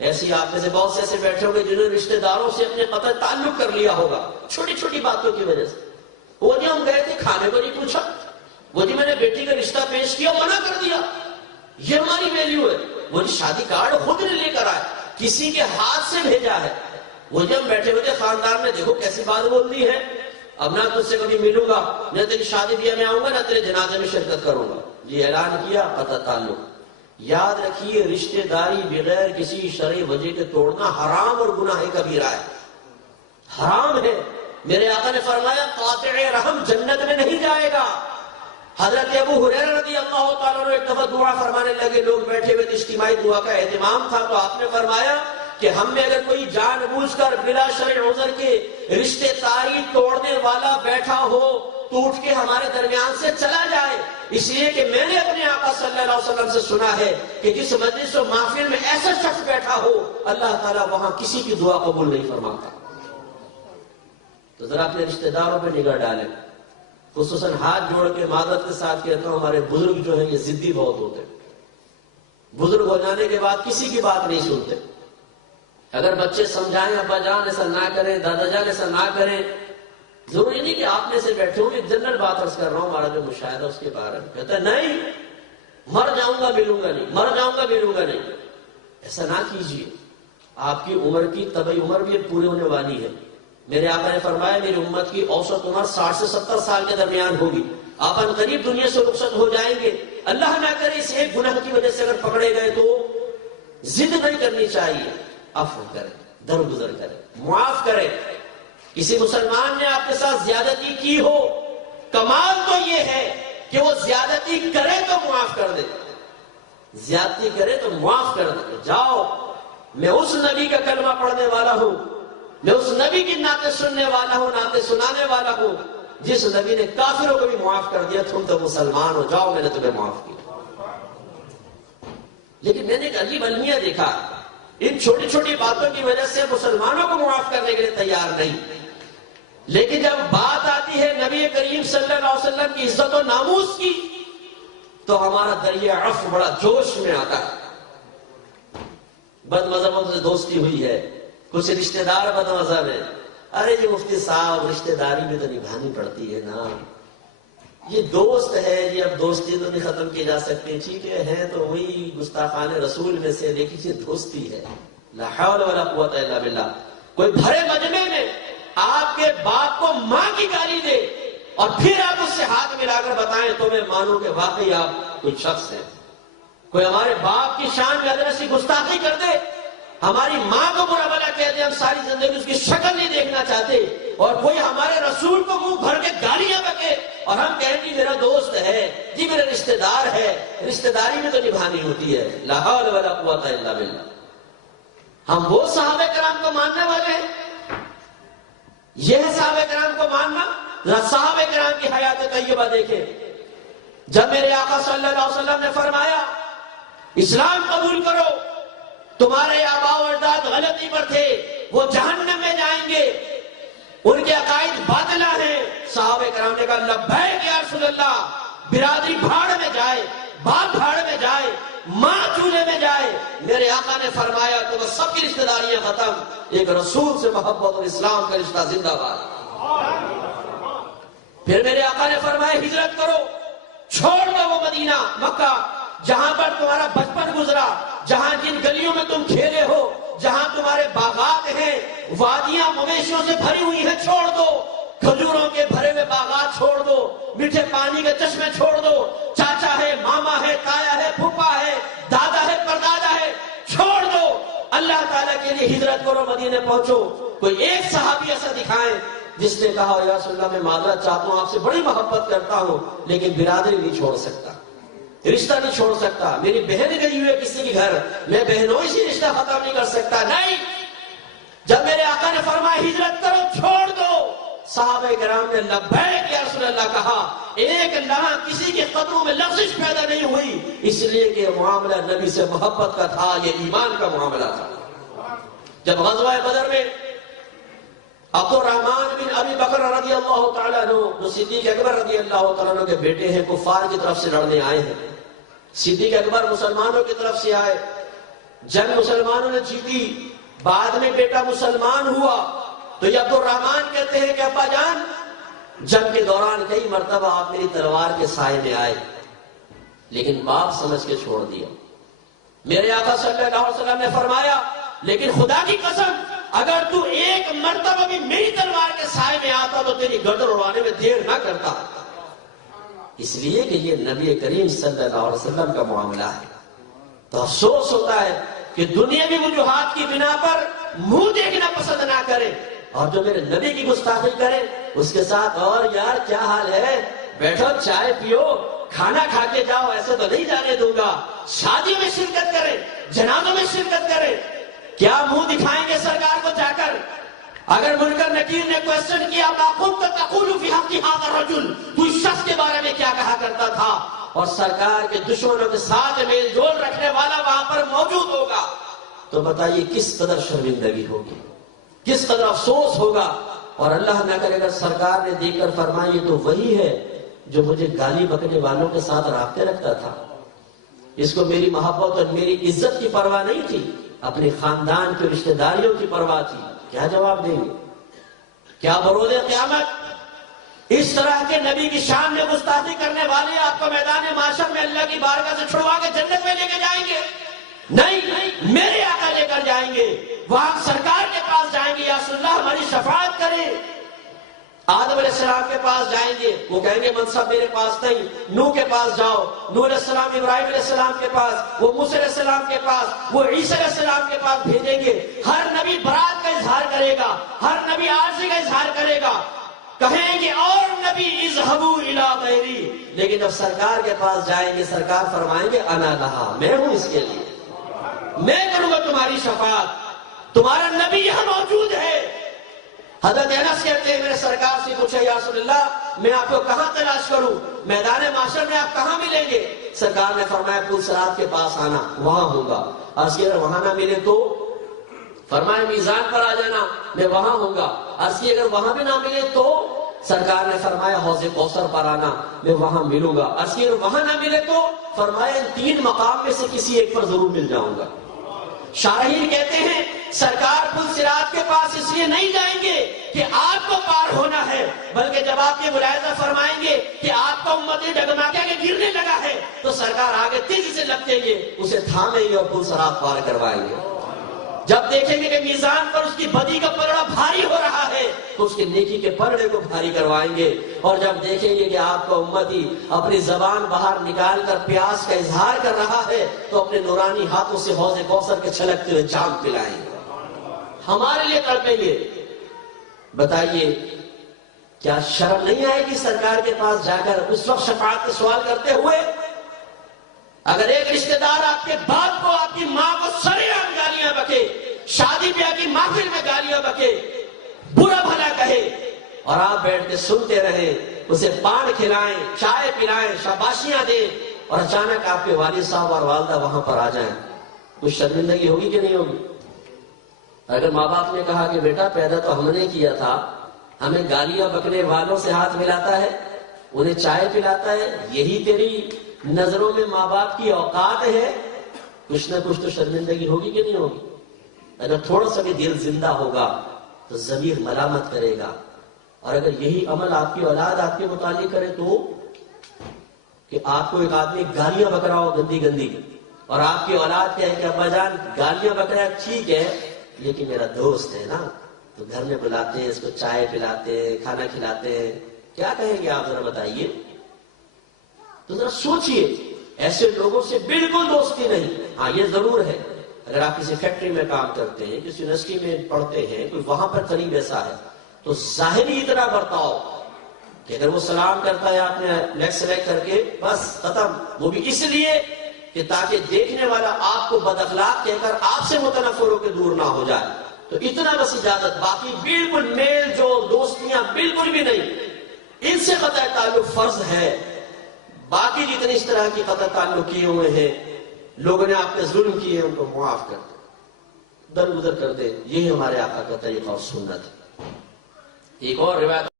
ایسی آپ میں سے بہت سے ایسے بیٹھے ہوگے جنہوں نے رشتہ داروں سے اپنے قطع تعلق کر لیا ہوگا چھوٹی چھوٹی باتوں کی وجہ سے. وہ جی ہم گئے تھے کھانے کو نہیں پوچھا, وہ جی میں نے بیٹی کا رشتہ پیش کیا منع کر دیا, یہ ہماری ویلیو ہے. وہ جی شادی کارڈ خود نے لے کر آئے, کسی کے ہاتھ سے بھیجا ہے. وہ جی ہم بیٹھے ہوئے خاندان میں, دیکھو کیسی بات بول دی ہے, اب نہ تجھ سے کبھی ملوں گا, نہ تیری شادی بیاہ میں آؤں گا, نہ تیرے جنازے میں شرکت کروں گا. یہ اعلان کیا قطع تعلق. یاد رکھیے رشتہ داری بغیر کسی شرعی وجہ کے توڑنا حرام اور گناہ کبیرہ ہے, حرام ہے. میرے آقا نے فرمایا قاطع رحم جنت میں نہیں جائے گا. حضرت ابو ہریرہ رضی اللہ تعالیٰ عنہ ایک دفعہ دعا فرمانے لگے, لوگ بیٹھے ہوئے اجتماعی دعا کا اہتمام تھا, تو آپ نے فرمایا کہ ہم میں اگر کوئی جان بوجھ کر بلا شرع عذر کے رشتے داری توڑنے والا بیٹھا ہو تو اٹھ کے ہمارے درمیان سے چلا جائے, اس لیے کہ میں نے اپنے آقا صلی اللہ علیہ وسلم سے سنا ہے کہ جس مجلس و محفل میں ایسا شخص بیٹھا ہو اللہ تعالیٰ وہاں کسی کی دعا قبول نہیں فرماتا. تو ذرا اپنے رشتہ داروں پہ نگاہ ڈالیں, خصوصاً ہاتھ جوڑ کے معذرت کے ساتھ کہتا ہوں ہمارے بزرگ جو ہیں یہ ضدی بہت ہوتے ہیں. بزرگ ہو جانے کے بعد کسی کی بات نہیں سنتے. اگر بچے سمجھائیں ابا جان ایسا نہ کریں, دادا جان ایسا نہ کریں, ضروری نہیں کہ آپ میں سے بیٹھے ہوں, ایک جنرل بات عرض کر رہا ہوں, ہمارا جو مشاہدہ اس کے بارے میں کہتا ہے نہیں مر جاؤں گا ملوں گا نہیں, مر جاؤں گا ملوں گا نہیں. ایسا نہ کیجیے, آپ کی عمر کی طبعی عمر بھی پوری ہونے والی ہے. میرے آقا نے فرمایا میری امت کی اوسط عمر 60 سے 70 سال کے درمیان ہوگی, آپ ان قریب دنیا سے رخصت ہو جائیں گے. اللہ نہ کرے اس ایک گناہ کی وجہ سے اگر پکڑے گئے تو ضد نہیں کرنی چاہیے, عفو کریں, درگزر کریں, معاف کریں. کسی مسلمان نے آپ کے ساتھ زیادتی کی ہو, کمال تو یہ ہے کہ وہ زیادتی کرے تو معاف کر دے, زیادتی کرے تو معاف کر دے. جاؤ, میں اس نبی کا کلمہ پڑھنے والا ہوں, میں اس نبی کی نعتیں سننے والا ہوں, نعتیں سنانے والا ہوں جس نبی نے کافروں کو بھی معاف کر دیا. تم تو مسلمان ہو, جاؤ میں نے تمہیں معاف کیا. لیکن میں نے ایک عجیب المیہ دیکھا, ان چھوٹی چھوٹی باتوں کی وجہ سے مسلمانوں کو معاف کرنے کے لیے تیار نہیں, لیکن جب بات آتی ہے نبی کریم صلی اللہ علیہ وسلم کی عزت و ناموس کی تو ہمارا دریا عفو بڑا جوش میں آتا ہے. بد مذہبوں سے دوستی ہوئی ہے, کچھ رشتہ دار بد مذہب ہے, ارے جی مفتی صاحب رشتہ داری میں تو نبھانی پڑتی ہے نا, یہ دوست ہے جی, اب دوستی تو نہیں ختم کی جا سکتی, ٹھیک ہے تو وہی گستاخان رسول میں سے, دیکھیے دوستی ہے. لا حول ولا قوت الا باللہ. کوئی بھرے مجمع میں آپ کے باپ کو ماں کی گالی دے اور پھر آپ اس سے ہاتھ ملا کر بتائیں تو میں مانوں کہ واقعی آپ کوئی شخص ہے. کوئی ہمارے باپ کی شان میں اگر ایسی گستاخی کر دے, ہماری ماں کو برا بھلا کہہ دے, ہم ساری زندگی اس کی شکل نہیں دیکھنا چاہتے, اور کوئی ہمارے رسول کو منہ بھر کے گالیاں بکے اور ہم کہیں جی میرا دوست ہے, جی میرا رشتہ دار ہے, رشتہ داری میں تو نبھانی ہوتی ہے. لا حول ولا قوت الا باللہ. ہم وہ صحابہ کرام کو ماننے والے ہیں, یہ ہے صحابہ کرام کو ماننا. صحابہ کرام کی حیات طیبہ دیکھیں, جب میرے آقا صلی اللہ علیہ وسلم نے فرمایا اسلام قبول کرو, تمہارے آباء و اجداد غلطی پر تھے, وہ جہنم میں جائیں گے, ان کے عقائد باطلہ ہیں, صحابہ کرام نے کہا لبیک یا رسول اللہ. برادری بھاڑ میں جائے, باپ بھاڑ میں جائے, ماں چولہے میں جائے, میرے آقا نے فرمایا تو وہ سب کی رشتہ داریاں ختم, ایک رسول سے محبت اور اسلام کا رشتہ زندہ باد. پھر میرے آقا نے فرمایا ہجرت کرو, چھوڑ دو وہ مدینہ مکہ جہاں پر تمہارا بچپن گزرا, جہاں جن گلیوں میں تم کھیلے ہو, جہاں تمہارے باغات ہیں, وادیاں مویشیوں سے بھری ہوئی ہیں, چھوڑ دو. کھجوروں کے بھرے ہوئے باغات چھوڑ دو, میٹھے پانی کے چشمے چھوڑ دو, چاچا ہے, ماما ہے, تایا ہے, پھوپھا ہے, دادا ہے, پردادا ہے, چھوڑ دو. اللہ تعالیٰ کے لیے ہجرت کرو, مدینے پہنچو. کوئی ایک صحابی ایسا دکھائیں جس نے کہا یا رسول اللہ میں معذرت چاہتا ہوں, آپ سے بڑی محبت کرتا ہوں لیکن برادری نہیں چھوڑ سکتا, رشتہ نہیں چھوڑ سکتا. میری بہن گئی ہوئی ہے کسی کے گھر, میں بہنوں سے رشتہ ختم نہیں کر سکتا. نہیں, جب میرے آقا نے فرمایا ہجرت کرو, چھوڑ دو, صحابہ کرام نے لبیک یا رسول اللہ کہا. ایک لمحہ کسی کے قدموں میں لغزش پیدا نہیں ہوئی, اس لیے کہ معاملہ نبی سے محبت کا تھا, یہ ایمان کا معاملہ تھا. جب غزوہ بدر میں عبد الرحمن بن ابی بکر رضی اللہ تعالیٰ عنہ, جو صدیق اکبر رضی اللہ تعالیٰ عنہ کے بیٹے ہیں, کفار کی طرف سے لڑنے آئے ہیں. صدیق اکبر مسلمانوں کی طرف سے آئے, جنگ مسلمانوں نے جیتی، بعد میں بیٹا مسلمان ہوا، تو یہ عبد الرحمان کہتے ہیں کہ ابا جان جنگ کے دوران کئی مرتبہ آپ میری تلوار کے سائے میں آئے، لیکن باپ سمجھ کے چھوڑ دیا۔ میرے آقا صلی اللہ علیہ وسلم نے فرمایا لیکن خدا کی قسم اگر تو ایک مرتبہ بھی میری تلوار کے سائے میں آتا تو تیری گردن اڑانے میں دیر نہ کرتا، اس لیے کہ یہ نبی کریم صلی اللہ علیہ وسلم کا معاملہ ہے۔ تو افسوس ہوتا ہے کہ دنیاوی وجوہات کی بنا پر منہ دیکھنا پسند نہ کرے، اور جو میرے نبی کی گستاخی کرے اس کے ساتھ اور یار کیا حال ہے، بیٹھو چائے پیو، کھانا کھا کے جاؤ، ایسے تو نہیں جانے دوں گا، شادیوں میں شرکت کرے، جنازوں میں شرکت کرے، کیا منہ دکھائیں گے سرکار کو جا کر؟ اگر منکر نکیر نے کوشچن کیا ما كنت تقول في حق هذا الرجل، تو اس شخص کے بارے میں کیا کہا کرتا تھا، اور سرکار کے دشمنوں کے ساتھ میل جول رکھنے والا وہاں پر موجود ہوگا، تو بتائیے کس قدر شرمندگی ہوگی، کس قدر افسوس ہوگا۔ اور اللہ نہ کرے اگر سرکار نے دیکھ کر فرمائی تو وہی ہے جو مجھے گالی بکنے والوں کے ساتھ رابطے رکھتا تھا، اس کو میری محبت اور میری عزت کی پرواہ نہیں تھی، اپنے خاندان کے رشتہ داریوں کی پرواہ تھی، کیا جواب دیں گے؟ کیا بروز قیامت اس طرح کے نبی کی شان میں گستاخی کرنے والے آپ کو میدان محشر میں اللہ کی بارگاہ سے چھڑوا کے جنت میں لے کے جائیں گے؟ نہیں، میرے آقا لے کر جائیں گے، وہاں سرکار کے پاس جائیں گے، یا رسول اللہ ہماری شفاعت کریں۔ آدم علیہ السلام کے پاس جائیں گے، وہ کہیں گے منصب میرے پاس نہیں، نوح کے پاس جاؤ، نوح علیہ السلام ابراہیم علیہ السلام کے پاس، وہ موسیٰ علیہ السلام کے پاس، وہ عیسیٰ علیہ السلام کے پاس بھیجیں گے۔ ہر نبی برات کا اظہار کرے گا، ہر نبی عاجزی کا اظہار کرے گا، کہیں گے اور نبی اذهبوا الی غیری، لیکن جب سرکار کے پاس جائیں گے سرکار فرمائیں گے انا لہا، میں ہوں اس کے لیے، میں کروں گا تمہاری شفاعت، تمہارا نبی یہاں موجود ہے۔ حضرت انس کہتے ہیں میرے سرکار سے پوچھا یا رسول اللہ میں آپ کو کہاں تلاش کروں، میدان معاشر میں آپ کہاں ملیں گے؟ سرکار نے فرمایا پل صراط کے پاس آنا، وہاں ہوں گا۔ عرض کی اگر وہاں نہ ملے تو؟ فرمایا میزان پر آ جانا، میں وہاں ہوں گا۔ عرض کی اگر وہاں بھی نہ ملے تو؟ سرکار نے فرمایا حوض کوثر پر آنا، میں وہاں ملوں گا۔ عرض کی اگر وہاں نہ ملے تو؟ فرمایا ان تین مقام میں سے کسی ایک پر ضرور مل جاؤں گا۔ شارحین کہتے ہیں سرکار پل صراط کے پاس اس لیے نہیں جائیں گے کہ آپ کو پار ہونا ہے، بلکہ جب آپ یہ ملاحظہ فرمائیں گے کہ آپ کا امتی ڈگمگا کے گرنے لگا ہے تو سرکار آگے تیزی سے لگتے گے، اسے تھامیں گے اور پل صراط پار کروائیں گے۔ جب دیکھیں گے کہ میزان پر اس کی بدی کا پلڑا بھاری ہو رہا ہے تو اس کے نیکی کے پلڑے کو بھاری کروائیں گے، اور جب دیکھیں گے کہ آپ کا امتی اپنی زبان باہر نکال کر پیاس کا اظہار کر رہا ہے تو اپنے نورانی ہاتھوں سے حوض کوثر کے چھلکتے ہوئے جام پلائیں گے، ہمارے لیے تڑپیں گے۔ بتائیے کیا شرم نہیں آئے گی سرکار کے پاس جا کر اس وقت شفاعت کا سوال کرتے ہوئے؟ اگر ایک رشتہ دار آپ کے باپ کو آپ کی ماں کو سرے عام گالیاں بکے، شادی بیاہ کی محفل میں گالیاں بکے، برا بھلا کہے، اور آپ بیٹھ کے سنتے رہیں، اسے پان کھلائیں، چائے پلائیں، شاباشیاں دیں، اور اچانک آپ کے والد صاحب اور والدہ وہاں پر آ جائیں، کچھ شرمندگی ہوگی کہ نہیں ہوگی؟ اگر ماں باپ نے کہا کہ بیٹا پیدا تو ہم نے کیا تھا، ہمیں گالیاں بکنے والوں سے ہاتھ ملاتا ہے، انہیں چائے پلاتا ہے، یہی تیری نظروں میں ماں باپ کی اوقات ہے، کچھ نہ کچھ تو شرمندگی ہوگی کہ نہیں ہوگی؟ اگر تھوڑا سا بھی دل زندہ ہوگا تو ضمیر ملامت کرے گا، اور اگر یہی عمل آپ کی اولاد آپ کے متعلق کرے تو؟ کہ آپ کو ایک آدمی گالیاں بک رہا ہو گندی گندی، اور آپ کی اولاد کہے کہ ابا جان گالیاں بک رہا ہے ٹھیک ہے لیکن میرا دوست ہے نا، تو گھر میں بلاتے ہیں، اس کو چائے پلاتے ہیں، کھانا کھلاتے ہیں، کیا کہیں گے آپ ذرا بتائیے؟ تو ذرا سوچئے، ایسے لوگوں سے بالکل دوستی نہیں۔ ہاں یہ ضرور ہے اگر آپ کسی فیکٹری میں کام کرتے ہیں، کسی یونیورسٹی میں پڑھتے ہیں، کوئی وہاں پر قریب ایسا ہے تو ظاہری اتنا برتاؤ کہ اگر وہ سلام کرتا ہے آپ نے لیگ سلیکٹ کر کے بس ختم، وہ بھی اس لیے کہ تاکہ دیکھنے والا آپ کو بد اخلاق کہہ کر آپ سے متنفر ہو کے دور نہ ہو جائے، تو اتنا بس اجازت، باقی بالکل میل جو دوستیاں بالکل بھی نہیں، ان سے قطع تعلق فرض ہے۔ باقی جتنے اس طرح کی قطع تعلق کیے ہوئے ہیں، لوگوں نے آپ پہ ظلم کیے ان کو معاف کر دے، درگزر کر دے، یہ ہمارے آقا کا طریقہ اور سنت ہے۔ ایک اور روایت